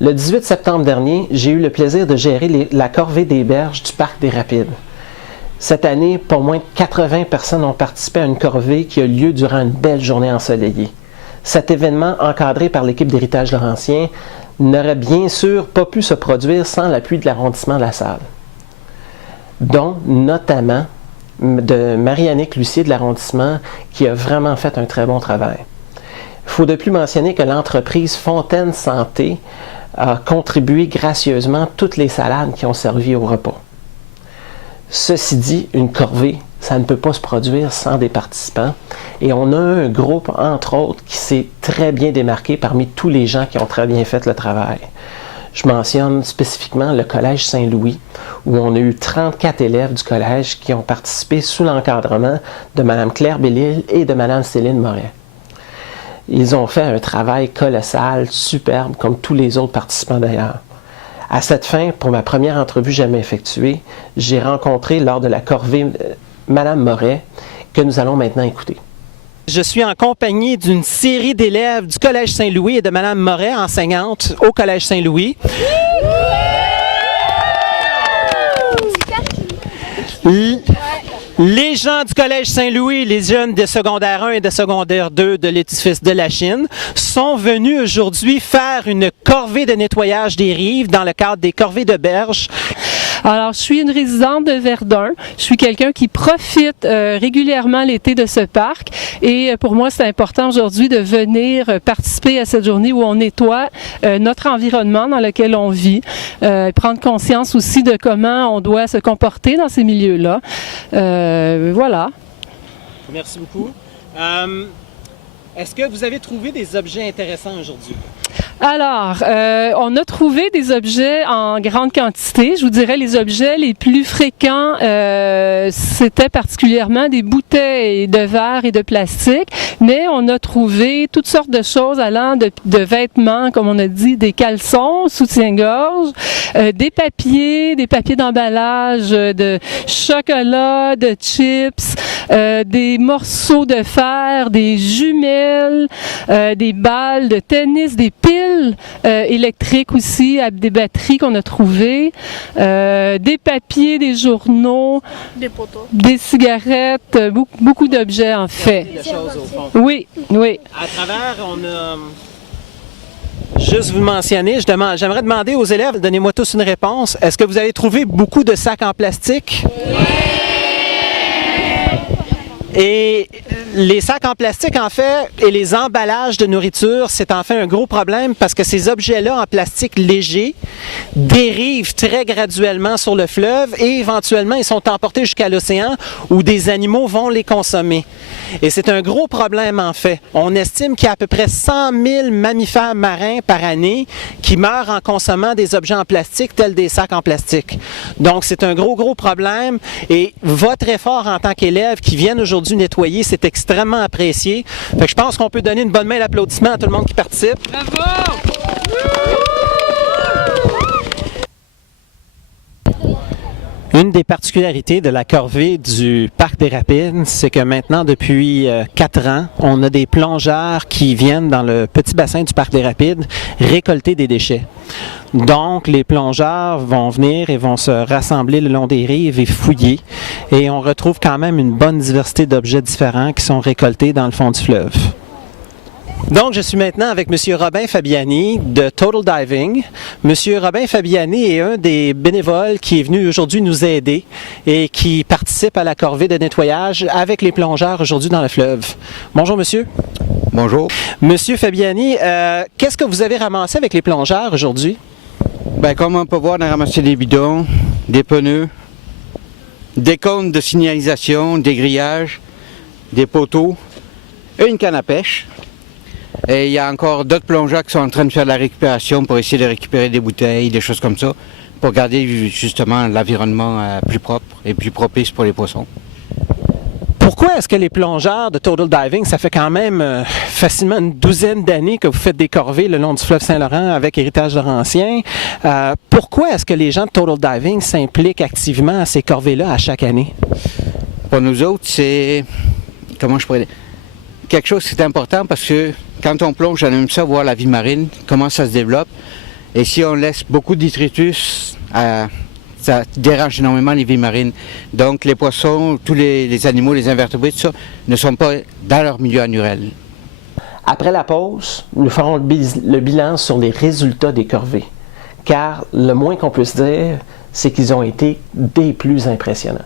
Le 18 septembre dernier, j'ai eu le plaisir de gérer la corvée des berges du Parc des Rapides. Cette année, pas moins de 80 personnes ont participé à une corvée qui a lieu durant une belle journée ensoleillée. Cet événement, encadré par l'équipe d'Héritage Laurentien, n'aurait bien sûr pas pu se produire sans l'appui de l'arrondissement de La Salle, dont notamment de Marie-Annick Lucier de l'arrondissement qui a vraiment fait un très bon travail. Il faut de plus mentionner que l'entreprise Fontaine Santé a contribué gracieusement toutes les salades qui ont servi au repas. Ceci dit, une corvée, ça ne peut pas se produire sans des participants. Et on a un groupe, entre autres, qui s'est très bien démarqué parmi tous les gens qui ont très bien fait le travail. Je mentionne spécifiquement le Collège Saint-Louis, où on a eu 34 élèves du collège qui ont participé sous l'encadrement de Mme Claire Bellil et de Mme Céline Moret. Ils ont fait un travail colossal, superbe, comme tous les autres participants d'ailleurs. À cette fin, pour ma première entrevue jamais effectuée, j'ai rencontré lors de la corvée Mme Moret, que nous allons maintenant écouter. Je suis en compagnie d'une série d'élèves du Collège Saint-Louis et de Mme Moret, enseignante au Collège Saint-Louis. Les gens du Collège Saint-Louis, les jeunes de secondaire 1 et de secondaire 2 de l'édifice de la Chine, sont venus aujourd'hui faire une corvée de nettoyage des rives dans le cadre des corvées de berge. Alors, je suis une résidente de Verdun. Je suis quelqu'un qui profite régulièrement l'été de ce parc. Et pour moi, c'est important aujourd'hui de venir participer à cette journée où on nettoie notre environnement dans lequel on vit. Prendre conscience aussi de comment on doit se comporter dans ces milieux-là. Voilà. Merci beaucoup. Est-ce que vous avez trouvé des objets intéressants aujourd'hui? Alors, on a trouvé des objets en grande quantité. Je vous dirais les objets les plus fréquents, c'était particulièrement des bouteilles de verre et de plastique, mais on a trouvé toutes sortes de choses allant de vêtements, comme on a dit, des caleçons, soutien-gorge, des papiers d'emballage, de chocolat, de chips, des morceaux de fer, des jumelles, des balles de tennis, des piles électriques aussi, des batteries qu'on a trouvées, des papiers, des journaux, des poteaux, des cigarettes, beaucoup d'objets en fait. De choses au fond. Oui, oui. À travers, on a... Juste vous mentionner, j'aimerais demander aux élèves, donnez-moi tous une réponse. Est-ce que vous avez trouvé beaucoup de sacs en plastique? Oui! Et les sacs en plastique, en fait, et les emballages de nourriture, c'est en fait un gros problème parce que ces objets-là en plastique léger dérivent très graduellement sur le fleuve et éventuellement, ils sont emportés jusqu'à l'océan où des animaux vont les consommer. Et c'est un gros problème, en fait. On estime qu'il y a à peu près 100 000 mammifères marins par année qui meurent en consommant des objets en plastique tels des sacs en plastique. Donc, c'est un gros problème et votre effort en tant qu'élève qui viennent aujourd'hui nettoyer, c'est extrêmement apprécié. Fait que je pense qu'on peut donner une bonne main d'applaudissement à tout le monde qui participe. Bravo! Une des particularités de la corvée du Parc des Rapides, c'est que maintenant, depuis 4 ans, on a des plongeurs qui viennent dans le petit bassin du Parc des Rapides récolter des déchets. Donc, les plongeurs vont venir et vont se rassembler le long des rives et fouiller. Et on retrouve quand même une bonne diversité d'objets différents qui sont récoltés dans le fond du fleuve. Donc, je suis maintenant avec M. Robin Fabiani de Total Diving. M. Robin Fabiani est un des bénévoles qui est venu aujourd'hui nous aider et qui participe à la corvée de nettoyage avec les plongeurs aujourd'hui dans le fleuve. Bonjour, monsieur. Bonjour. Monsieur Fabiani, qu'est-ce que vous avez ramassé avec les plongeurs aujourd'hui? Ben, comme on peut voir, on a ramassé des bidons, des pneus, des cônes de signalisation, des grillages, des poteaux et une canne à pêche. Et il y a encore d'autres plongeurs qui sont en train de faire de la récupération pour essayer de récupérer des bouteilles, des choses comme ça, pour garder justement l'environnement plus propre et plus propice pour les poissons. Pourquoi est-ce que les plongeurs de Total Diving, ça fait quand même facilement une douzaine d'années que vous faites des corvées le long du fleuve Saint-Laurent avec Héritage Laurentien, pourquoi est-ce que les gens de Total Diving s'impliquent activement à ces corvées-là à chaque année? Pour nous autres, c'est... comment je pourrais dire? Quelque chose qui est important parce que quand on plonge, on aime ça voir la vie marine, comment ça se développe. Et si on laisse beaucoup de détritus, ça dérange énormément les vies marines. Donc les poissons, tous les animaux, les invertébrés, tout ça, ne sont pas dans leur milieu naturel. Après la pause, nous ferons le bilan sur les résultats des corvées, car le moins qu'on puisse dire, c'est qu'ils ont été des plus impressionnants.